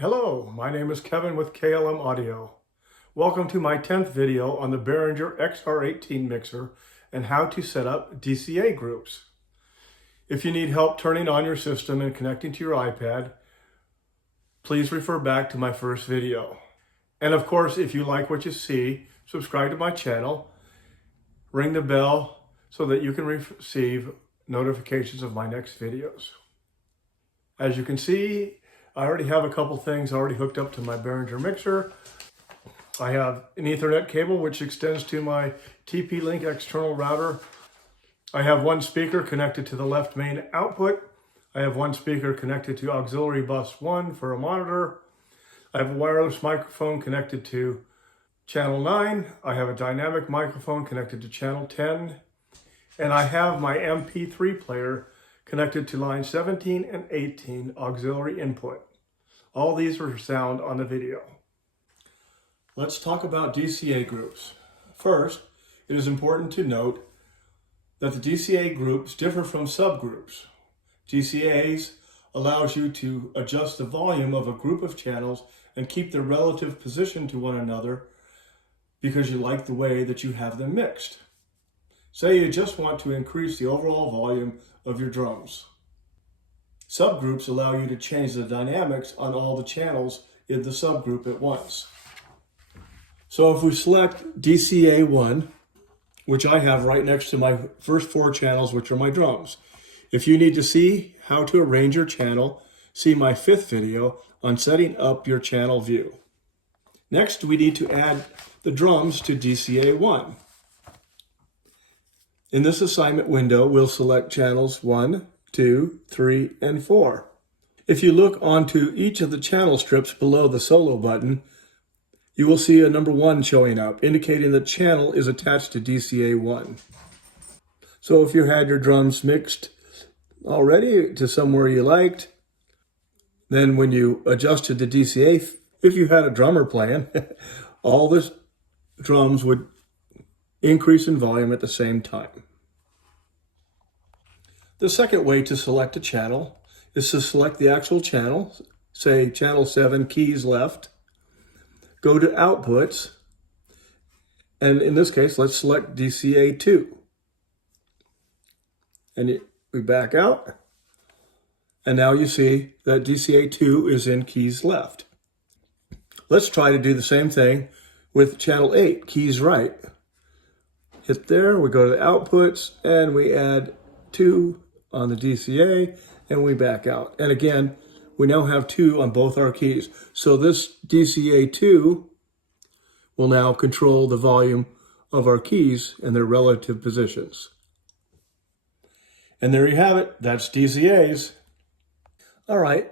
Hello, my name is Kevin with KLM Audio. Welcome to my 10th video on the Behringer XR18 mixer and how to set up DCA groups. If you need help turning on your system and connecting to your iPad, please refer back to my first video. And of course, if you like what you see, subscribe to my channel, ring the bell so that you can receive notifications of my next videos. As you can see, I already have a couple things already hooked up to my Behringer mixer. I have an Ethernet cable which extends to my TP-Link external router. I have one speaker connected to the left main output. I have one speaker connected to auxiliary bus 1 for a monitor. I have a wireless microphone connected to channel 9. I have a dynamic microphone connected to channel 10. And I have my MP3 player connected to line 17 and 18 auxiliary input. All these are sound on the video. Let's talk about DCA groups. First, it is important to note that the DCA groups differ from subgroups. DCAs allows you to adjust the volume of a group of channels and keep their relative position to one another because you like the way that you have them mixed. Say you just want to increase the overall volume of your drums. Subgroups allow you to change the dynamics on all the channels in the subgroup at once. So if we select DCA 1, which I have right next to my first 4 channels, which are my drums. If you need to see how to arrange your channel, see my 5th video on setting up your channel view. Next, we need to add the drums to DCA 1. In this assignment window, we'll select channels 1, 2, 3, and 4. If you look onto each of the channel strips below the solo button, you will see a number 1 showing up, indicating the channel is attached to DCA 1. So if you had your drums mixed already to somewhere you liked, then when you adjusted the DCA, if you had a drummer playing, all the drums would increase in volume at the same time. The second way to select a channel is to select the actual channel, say channel 7, keys left, go to outputs, and in this case, let's select DCA 2. And we back out, and now you see that DCA 2 is in keys left. Let's try to do the same thing with channel 8, keys right. Hit there, we go to the outputs, and we add 2 on the DCA, and we back out. And again, we now have 2 on both our keys. So this DCA 2 will now control the volume of our keys and their relative positions. And there you have it, that's DCAs. All right,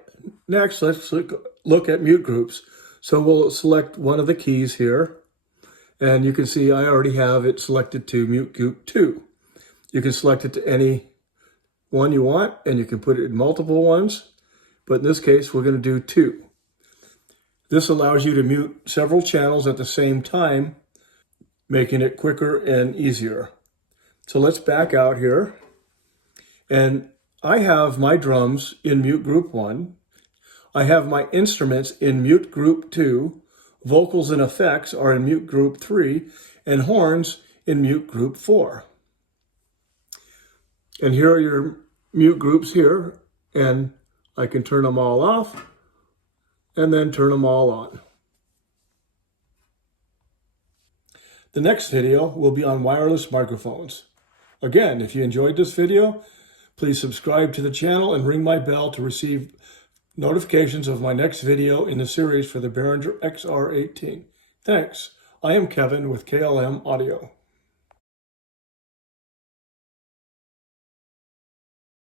next let's look at mute groups. So we'll select one of the keys here. And you can see I already have it selected to mute group 2. You can select it to any one you want, and you can put it in multiple ones. But in this case, we're going to do 2. This allows you to mute several channels at the same time, making it quicker and easier. So let's back out here. And I have my drums in mute group 1. I have my instruments in mute group 2. Vocals and effects are in mute group 3, and horns in mute group 4. And here are your mute groups here, and I can turn them all off and then turn them all on. The next video will be on wireless microphones. Again, if you enjoyed this video, please subscribe to the channel and ring my bell to receive notifications of my next video in the series for the Behringer XR18. Thanks. I am Kevin with KLM Audio.